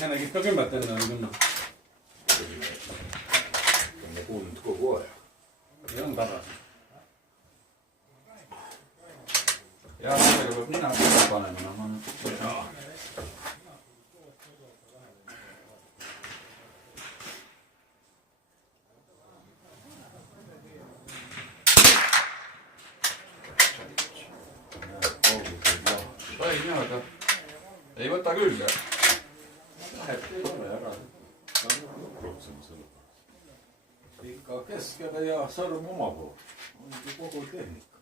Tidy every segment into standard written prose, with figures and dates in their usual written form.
Sa nägid ka 10 enne või 10? Ma kuulnud kogu aja. Ei on tagasi. Ja sellega peab nina kõige panema. Sai niimoodi. Ei võta küll. Läheb ei ole ära. Rohkem selle pärast. Ikka keskele ja sõrm oma pool. Ongi kogu tehnika.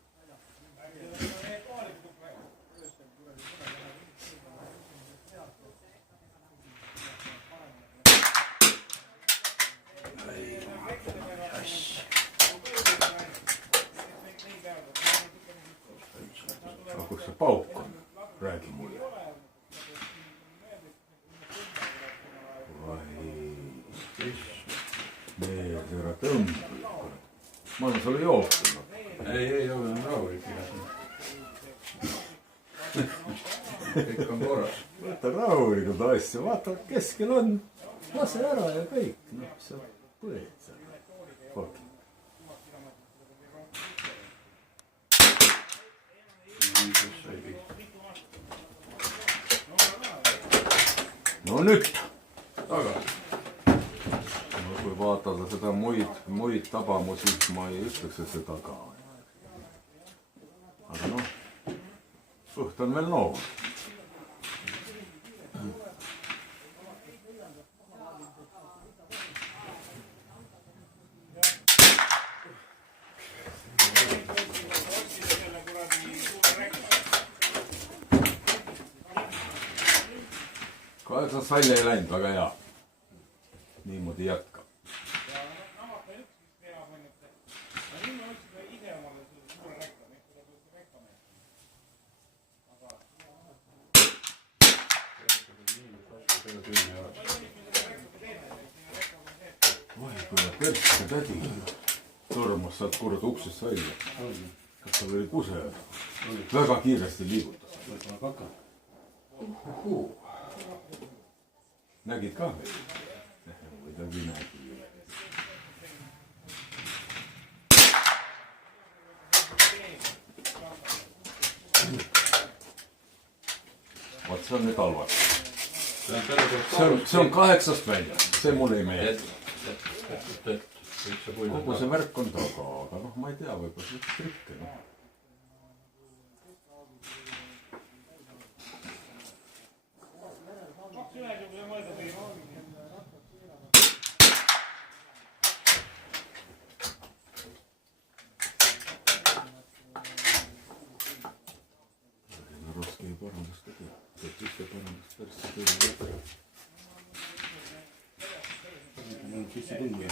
Kus see pauk on? Räägi mulle. Mees, ära tõmbi. Ma olen sulle jooksnud. Ei ole rahulik. Kõik on korras. Võta rahulikult asja, vaata keskel on. Lase ära ja kõik. Noh, sa põed seal. Fuck. No nüüd tagasi. No kui vaadata seda muid tabamusi, ma ei ütleks, et see taga on. Aga noh, suht on veel noor. Kaheksas välja ei läinud, väga hea. Niimoodi jätka. Oi, kui persse tädi tormas sealt kurat uksest välja. Kas tal oli kuse? Väga kiiresti liigutas. Võib-olla kaka. Nägid ka veel? Kuidagi nägid. Vaat see on nüüd halvaks. See on 8 välja. See mulle ei meeldi. Kogu see värk on taga, aga noh, ma ei tea, võib-olla see üks trikke. Raske parandust tegema. Teeb ise parandust persse tegema. On sisse tungi.